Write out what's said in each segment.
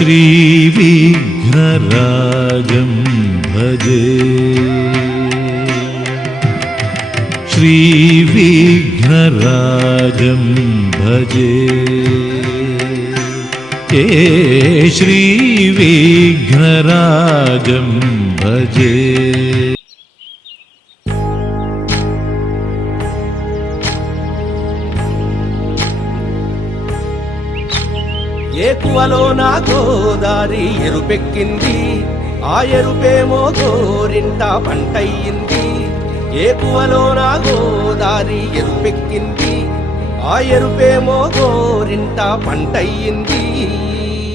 श्रीविघ्नराजं भजे श्रीविघ्नराजं भजे श्रीविघ्नराजं भजे। ఏకువలో నా గోదారి ఎరుపెక్కింది, ఆ ఎరుపేమో గోరింట పంటయ్యింది. ఏకువలో నా గోదారి ఎరుపెక్కింది, ఆ ఎరుపేమో గోరింట పంటయ్యింది.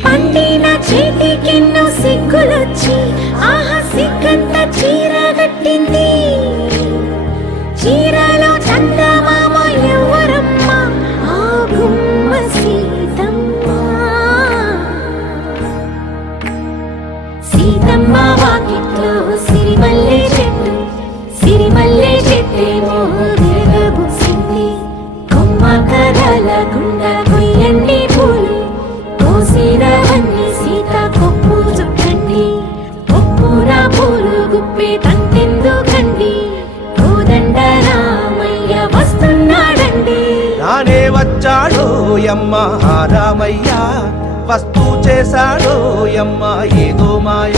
పండిన చేతికెన్నో సిగ్గులొచ్చి ఆహా సిగ్గంత చీర కట్టింది. చీరలో చందమామ ఎవరమ్మ, ఆ గుమ్మ సీతమ్మ. సీతమ్మ వాకిట్లో సిరిమల్లె చెట్టు, సిరిమల్లె చెట్టేమో విరగబూసింది. కొమ్మ కదలకుండా కొయ్యండి పూలు, కోసిరవన్నీ సీత కొప్పు చుట్టండి. కొప్పున పూలు గుప్పే తంతెందుకండి, కోదండ రామయ్య వస్తున్నాడండి. రానే వచ్చాడో యమ్మ రామయ్య, వస్తూ చేశాడో యమ్మ ఏదో మాయ.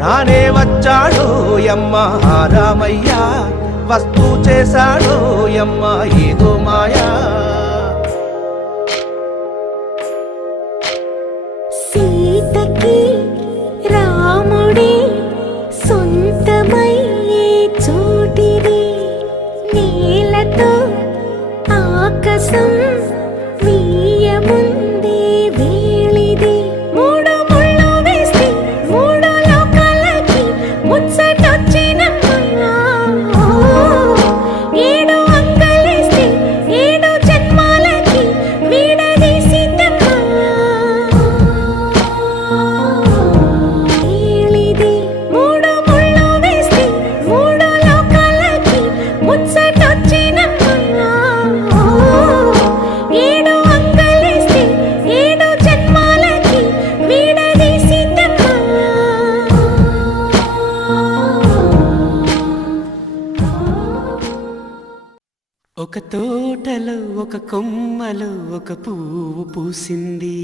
రానే వచ్చాడో యమ్మ రామయ్య, వస్తూ చేశాడో యమ్మ ఏదో మాయా. సీతకి రాముడే సొంతమయ్యే చోటిది, నేలతో ఆకాశం వీయముందే వేళిది. మూడు ముళ్ళు వేస్తే మూడు లోకాలకి ముచ్చటొచ్చినమ్మా. ఏడు అంగలేస్తే ఏడు జన్మాలకి వీడదీసిద్దమ్మా. ఏళిది మూడు ముళ్ళు వేస్తే మూడు లోకాలకి ముచ్చటొచ్చినమ్మా. ఏడు అంగలేస్తే ఏడు జన్మాలకి వీడదీసిద్దమ్మా. ఒక తోటలో ఒక కొమ్మలో ఒక పువ్వు పూసింది.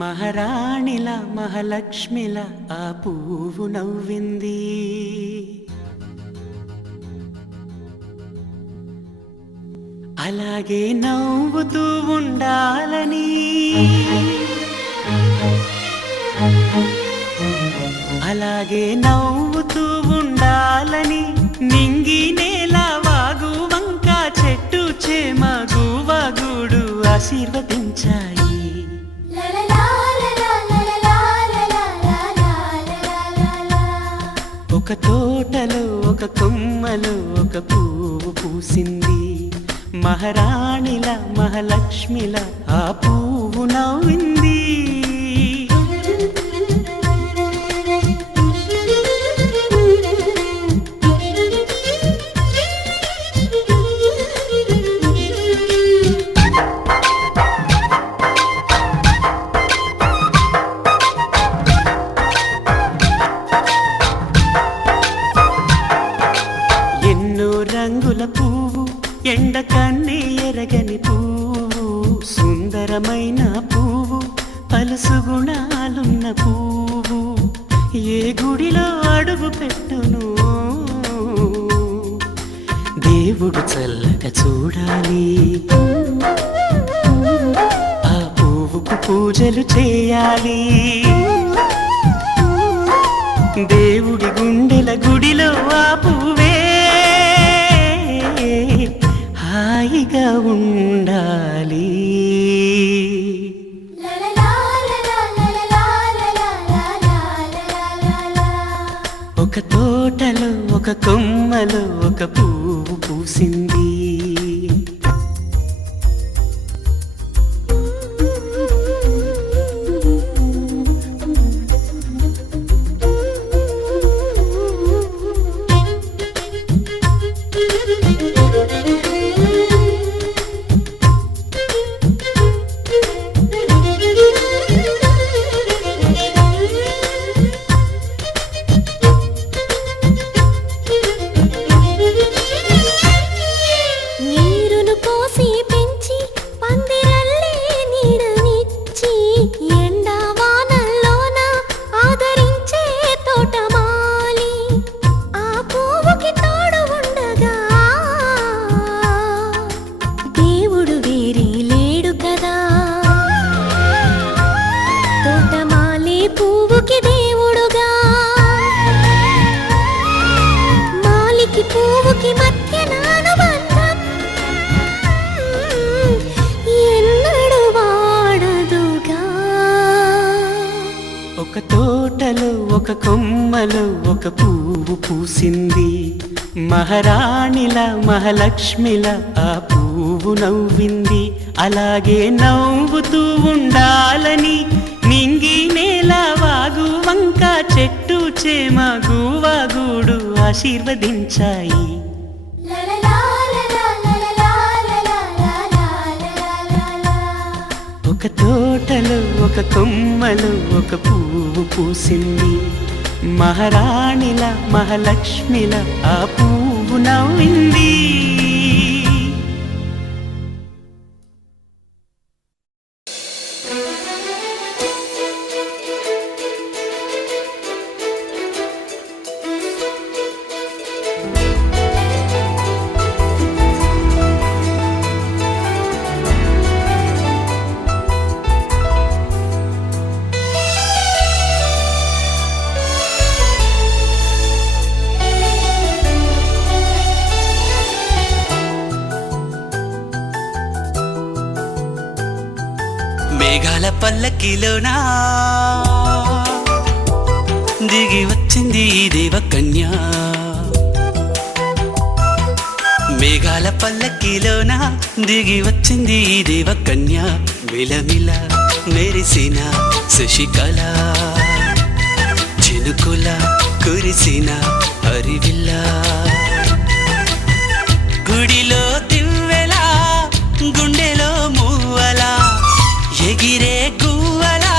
మహారాణిల మహాలక్ష్మిల ఆ పువ్వు నవ్వింది. అలాగే నవ్వుతూ ఉండాలని, అలాగే నవ్వుతూ ఉండాలని నింగి నేల వాగు వంక చెట్టు చేమ గువగుడు ఆశీర్వదించాయి. ఒక తోటలో ఒక కొమ్మలో ఒక పువ్వు పూసింది. మహారాణిల మహాలక్ష్మిల ఆ పువ్వు నవ్వింది. రంగుల పువ్వు, ఎండ కన్నే ఎరగని పువ్వు, సుందరమైన పువ్వు, పలుసు గుణాలున్న పువ్వు. ఏ గుడిలో అడుగు పెట్టును దేవుడు చల్లగా చూడాలి. ఆ పువ్వుకు పూజలు చేయాలి. దేవుడి గుండెల గుడిలో ఆ పువ్వే హాయిగా ఉండాలి. ఒక తోటలో ఒక కొమ్మలో ఒక పువ్వు పూసింది. ఒక కొమ్మలో ఒక పువ్వు పూసింది. మహారాణిల మహాలక్ష్మిల ఆ పువ్వు నవ్వింది. అలాగే నవ్వుతూ ఉండాలని నింగి నేల వాగు వంక చెట్టు చేమ గువ్వ గూడు ఆశీర్వదించాయి. ఒక తోటలో ఒక కొమ్మలో ఒక పువ్వు పూసింది. మహారాణిల మహాలక్ష్మిల ఆ పువ్వు నవ్వింది. మేఘాల పల్లకిలోనా దిగి వచ్చింది ఈ దేవకన్య. మేఘాల పల్లకిలోనా దిగి వచ్చింది ఈ దేవకన్య. మిలమిల మెరిసిన శశికళ చినుకుల కురిసిన హరివిల్ల. గుడిలో దివ్వెలా గుండెలో మూవలా ఎగిరే గువ్వలా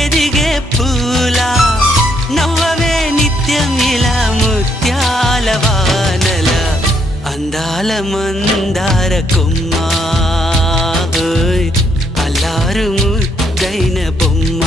ఎదిగే పూలా. నవ్వవే నిత్యం ఇలా ముత్యాల వానల అందాల మందార కొమ్మ. అల్లారు ముద్దైన బొమ్మ.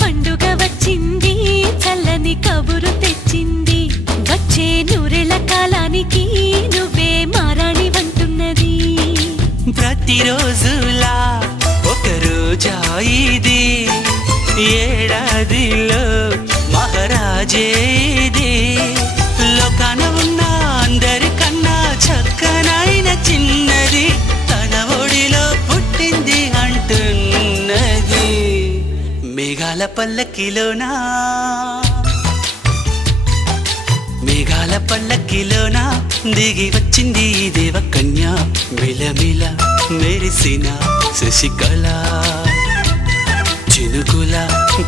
పండుగ వచ్చింది చల్లని కబురు తెచ్చింది. వచ్చే నూరెల కాలానికి నువ్వే మారాణి వంటున్నది. ప్రతిరోజులా ఒక రోజా ఇది ఏడాదిలో మహారాజే ఇది. లోకాన ఉన్న అందరికన్నా చక్కనైన చిన్నది తన ఒడిలో పుట్టింది అంటున్నది. మేఘాల పల్లకిలోనా మేఘాల పల్లకిలోనా దిగి వచ్చింది ఈ దేవకన్య. మిలమిల మెరిసిన శశికళ చినుకుల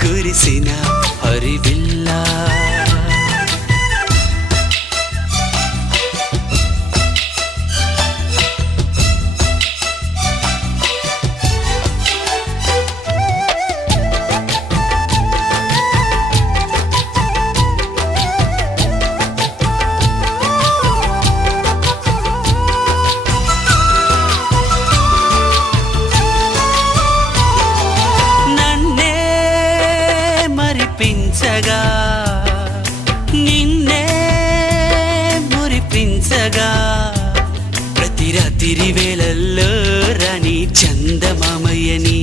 కురిసిన హరివిల్ల. నిన్నే మురిపించగా ప్రతి రాత్రి వేళల్లో రాణి చందమామయ్యని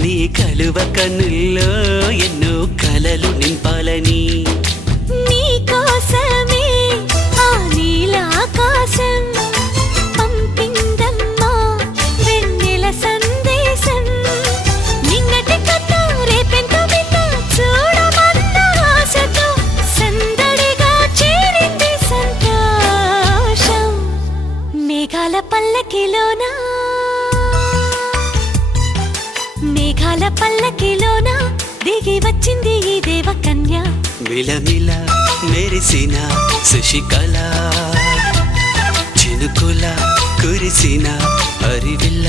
నీ కలువ కన్నుల్లో ఎన్నో కలలు నింపాలని. నీ కోసమే ఆ నీలాకాశం పంపిందమ్మా వెన్నెల సందేశం. నిన్నటి కథ రేపెంత వింత చూడమన్న ఆశతో సందడిగా చేరింది సంతోషం. మేఘాల పల్లకిలోనా మేఘాల పల్లకిలోనా దిగి వచ్చింది ఈ దేవకన్య. మిలమిల మెరిసిన శశికళ చినుకుల కురిసిన హరివిల్ల.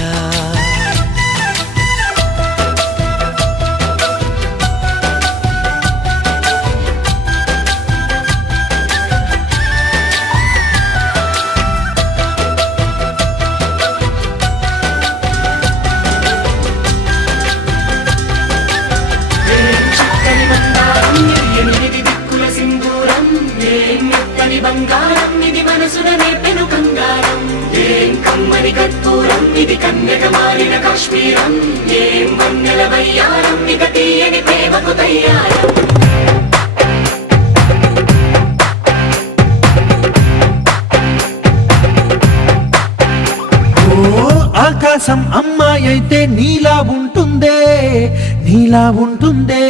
బంగారం ఇది మనసున నేపెను కంగారం ఏం కమ్మని కర్పూరం ఇది కన్యక మారిన కాశ్మీరం ఏం వన్నెల వయ్యారం ఇక తీయని ప్రేమకు తయ్యారం ఆకాశం అమ్మాయి అయితే నీలా ఉంటుందే నీలా ఉంటుందే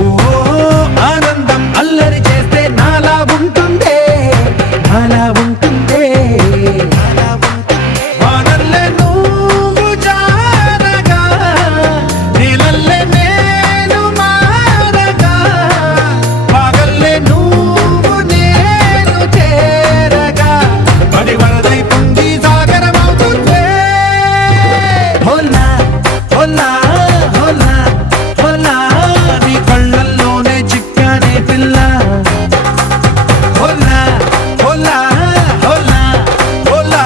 ఓ ఆనందం అల్లరి చేస్తే నాలా ఉంటుందే నాలా ఉంటుందే వానల్లే నువ్వు జారగా నీలల్లే నేను మారగా పగల్లే నువ్వు నేను చేరగా పడి వరదై పొంగి సాగరమవుతుందే హోలా హోలా హోలా హోలా నీ కళ్ళల్లోనే చిక్కానే పిల్ల హోలా హోలా హోలా హోలా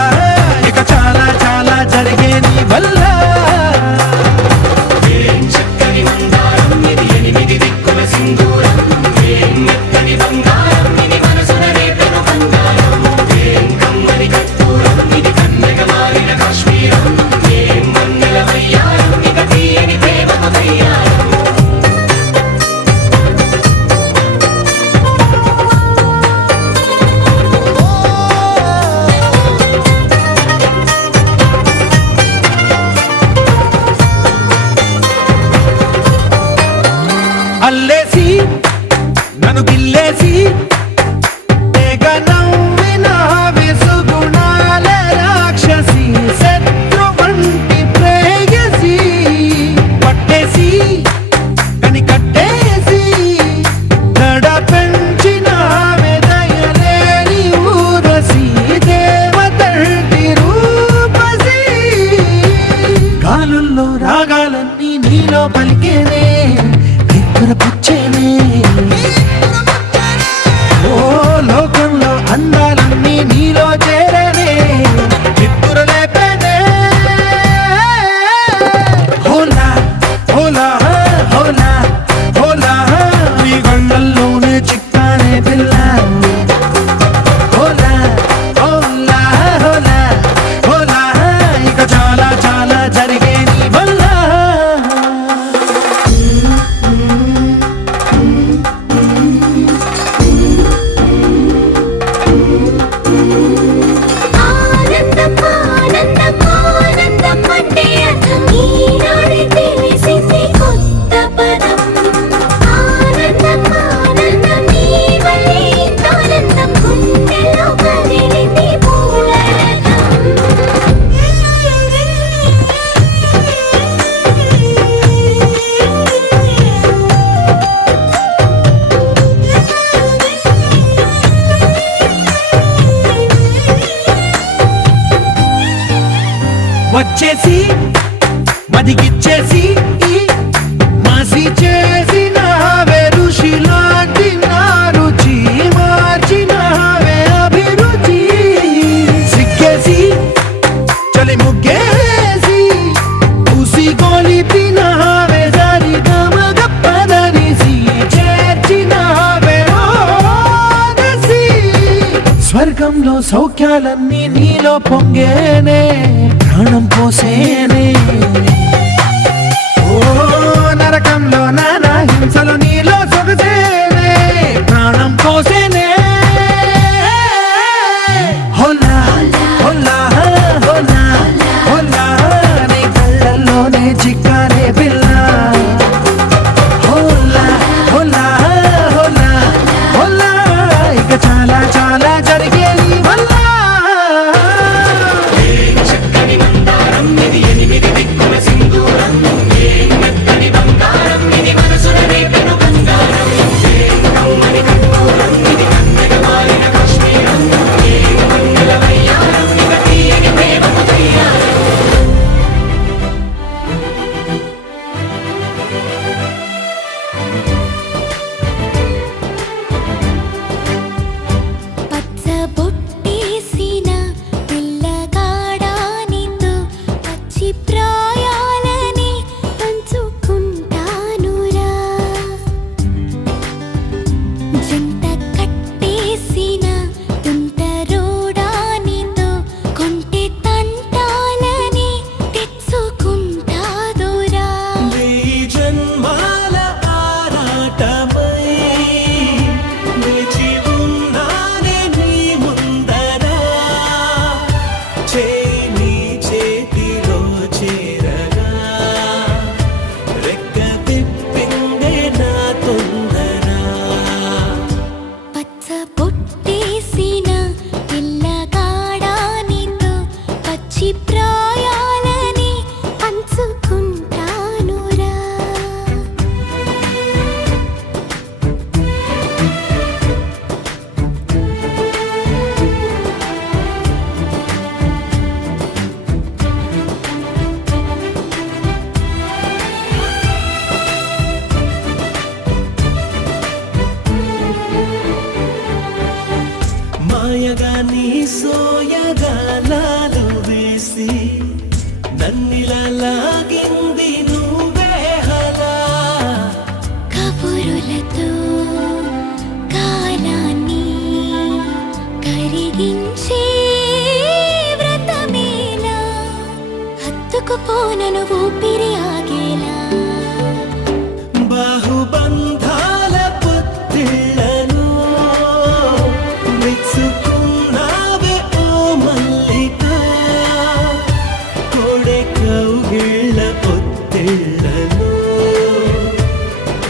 ఇక చాలా చాలా జరిగే నీ వల్ల ఏం చక్కని మందారం ఇది ఎనిమిది దిక్కుల సింధూరం ఏం మెత్తని బంగారం ఇది మనసున నేపెను కంగారం ఏం కమ్మని కర్పూరం ఇది కన్యక మారిన కాశ్మీరం ఏం వన్నెల వయ్యారం ఇక తీయని ప్రేమకు తయ్యారం అల్లేసి నన్ను గిల్లేసి తెగ నవ్విన విసుగుణాల రాక్షసి శత్రు వంటి ప్రేయసి పట్టేసి కని కట్టేసి గడ పెంచిన దయలేని ఊరసి దేవతంటి రూపసి గాలుల్లో రాగాలన్నీ నీలో పలికేనే నిద్రపుచ్చేనే ఓ లోకంలో అందాలన్నీ నీలో చేరేనే నిద్రలేపేనే హోలా హోలా హోలా హోలా నీ కళ్ళల్లోనే చిక్కానే పిల్ల హోలా హోలా హోలా హోలా ఇక చాలా చాలా జరిగే నీ వల్ల ఆనందం ఆనందం ఆనందం అంటే అర్థం ఈనాడే తెలిసింది కొత్త పదం ఆనందం ఆనందం నీ వల్లే ఇంత ఆనందం గుండెలో కదిలింది వచ్చేసి మదిగిచ్చేసి మాసి చేసిన ఋషిలాంటి నా రుచి మార్చినవే అభిరుచి సిక్కేసి చలి ముగ్గేసి పూసి గోలిపినవే సరి గమగ పదనిసి చేర్చినవే ఓదసి స్వర్గంలో సౌఖ్యాలన్నీ నీలో పొంగేనే ప్రాణం పోసేనే ఓ నరకంలో నానా హింసలు నీలో సొగసేనే ప్రాణం పోసేనే హోలా హోలా హోలా హోలా నీ కళ్ళల్లోనే చిక్కానే పిల్ల హోలా హోలా హోలా హోలా ఇక చాలా చాలా జరిగే నీ వల్ల చక్కని మందారం ఇది ఎనిమిది దిక్కుల సింధూరం సోయగాలాలు వేసి నన్నిలా లాగింది నువ్వే హలా కబురులతో కాలాన్ని కరిగించే వ్రతమేలా హత్తుకుపోనను ఊపిరి ఆగేలా బాహుబంధాల పొత్తిళ్లను మెచ్చుకున్నావే ఓ మల్లిక కోడె కౌగిళ్ళ పొత్తిళ్లను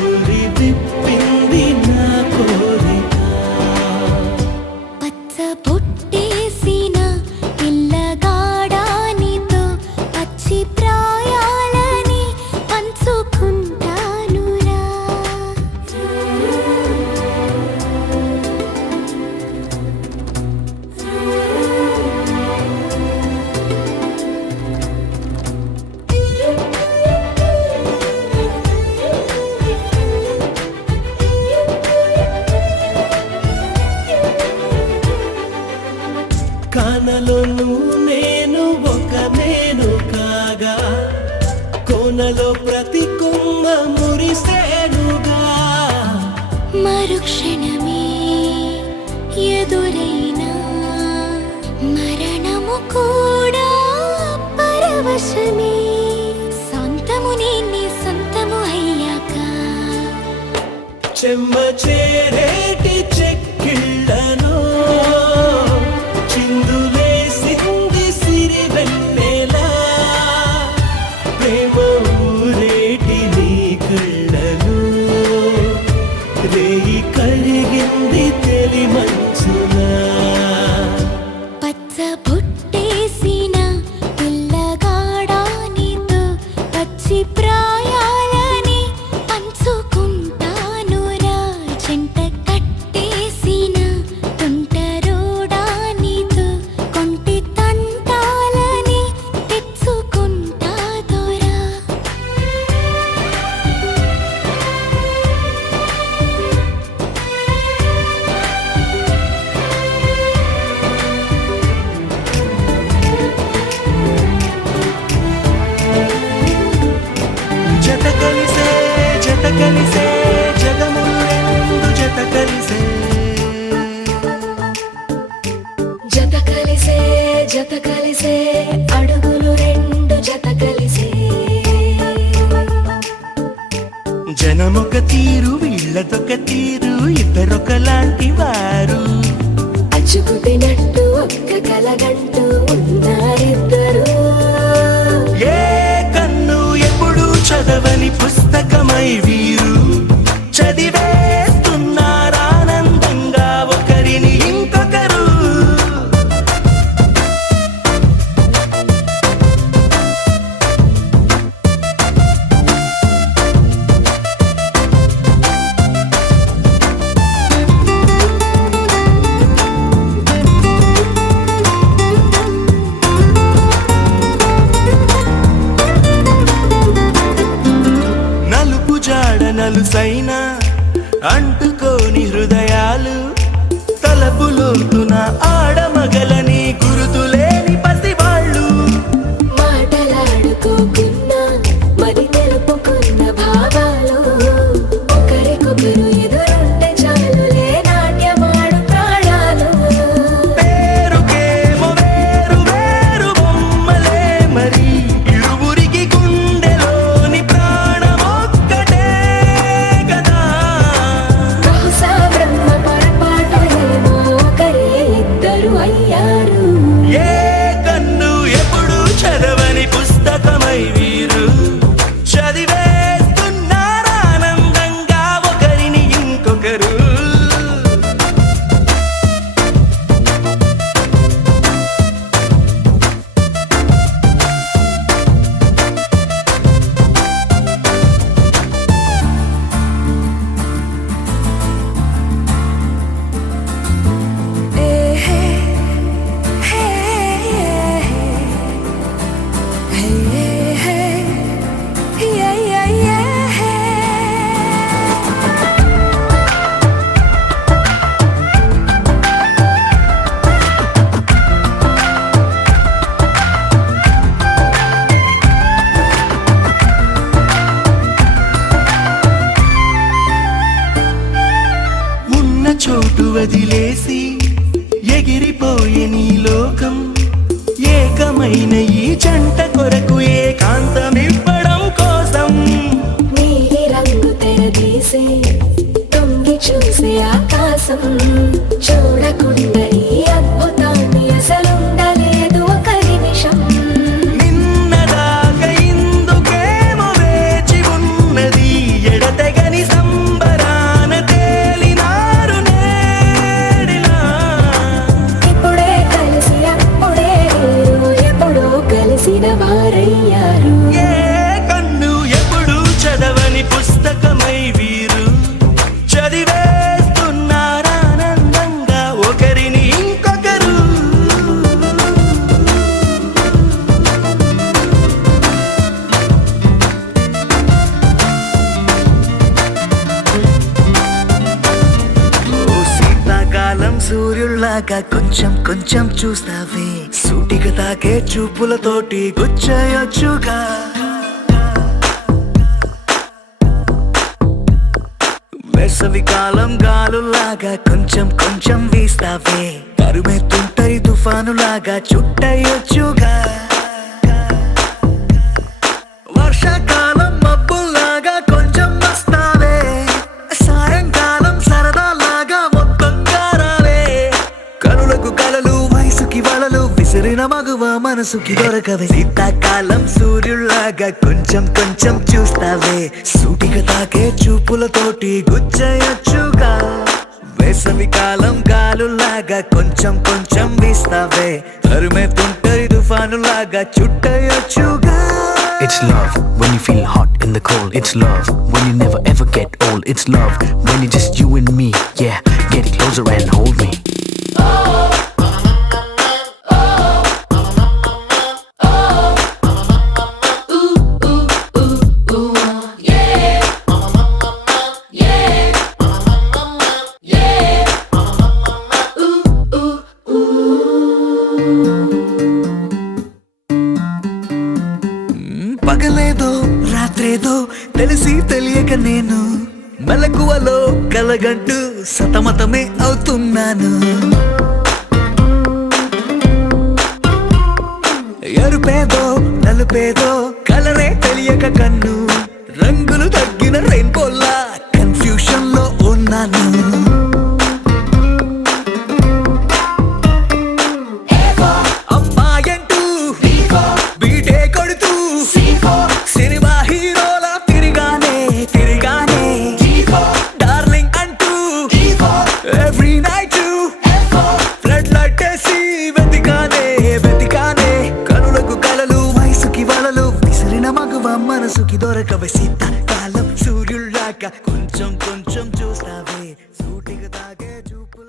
ఉరి విప్పింది నా కోరిక పచ్చ బొట్టేసిన పిల్లగాడానితో పచ్చి ప్రాయాలని పంచుకుంటానురా కానలోను నేను ఒక నేను కాగా కోనలో ప్రతి కొమ్మ మురిసేనుగా మరుక్షణమే ఎదురైనా మరణము కూడా పరవశమే సొంతము నేనే సొంతము అయ్యాక చెమ్మ చేరేటి చెక్కిళ్ళను చిందులేసింది సిరి వెన్నెలా ప్రేమ ఊరేటి నీ కళ్ళను రేయి కరిగింది తెలి మంచునా పచ్చ బొట్టేసిన పిల్లగాడానితో పచ్చి ప్రాయాలని పంచుకుంటానురా జంట కట్టేసిన తుంటరోడానితో కొంటి తంటాలని తెచ్చుకుంటా దొరా జత కలిసే జగములు రెండు జత కలిసే జత కలిసే అడుగులు రెండు జత కలిసే జనమొక తీరు వీళ్ళదొక తీరు ఇద్దరొకలాంటి వారు అచ్చుకు తినట్టు ఒక్క కలగంటూ ఉన్నారిద్దరు ఏ కన్ను ఎప్పుడు చదవని పుస్తకమై వీరు చదివేస్తున్నారానందంగా ఒకరిని ఇంకొకరు నలుపు జాడ నలుసైన అంటుకోని హృదయాలు తలపులోతున ఆడమగలని గురుతులేని పసివాళ్ళు మాటలాడుకోకున్నా మరి తెలుపుకున్న భావాలు ఒకరికొకరు ఎదురుంటే చాలులే నాట్యమాడు ప్రాణాలు పేరుకేమో వేరు వేరు బొమ్మలే మరి ఇరువురికి గుండెలోని ప్రాణమొక్కటే కదా బహుశా బ్రహ్మ పొరపాటు ఏమో ఒకరే ఇద్దరు అయ్యారు ఏ కన్ను ఎప్పుడు చదవని పుస్తకమై వీరు చదివేస్తున్నారానందంగా ఒకరిని ఇంకొకరు గాలులాగా కొంచెం కొంచెం చూస్తావే సూటిగా తాకే చూపులతోటి గుచ్చేయొచ్చుగా వేసవి కాలం గాలులాగా కొంచెం కొంచెం వీస్తావే తరుమెత్తుంటాయి తుఫానులాగా చుట్టయొచ్చుగా వర్షాకాలం మబ్బుల్లాగా కొంచెం వస్తావే సాయంకాలం సరదాలాగా మొత్తంగా రావే కనులకు కలలు వయసుకి వలలు విసిరిన మగువ మనసుకి దొరకవే శీతాకాలం సూర్యుల్లాగా కొంచెం కొంచెం చూస్తావే సూటిగా తాకే చూపులతోటి గుచ్చేయొచ్చుగా వేసవి కాలం గాలులాగా కొంచెం కొంచెం వీస్తావే తరుమెత్తుంటాయి తుఫానులాగా చుట్టయొచ్చుగా It's love when you feel hot in the cold. It's love when you never ever get old. It's love when it's just you and me. Yeah, get closer and hold me. పగలేదో రాత్రేదో తెలిసి తెలియక నేను మెలకువలో కలగంటూ సతమతమే అవుతున్నాను ఎరుపేదో నలుపేదో కలరే తెలియక కన్ను రంగులు తగ్గిన రెయిన్బోలా confusion లో ఉన్నాను అమ్మాయంటూ బీటే కొడుతూ సినిమా హీరోలా తిరిగానే తిరిగానే డార్లింగ్ అంటూ ఎవ్రీ నైట్ ఫ్లడ్ లైట్ వేసి వెతికానే వెతికానే కనులకు కలలు వయసుకి వలలు విసిరిన మగువ మనసుకి దొరకవే శీతాకాలం సూర్యుల్లాగా కొంచెం కొంచెం చూస్తావే సూటిగా తాగే చూపుల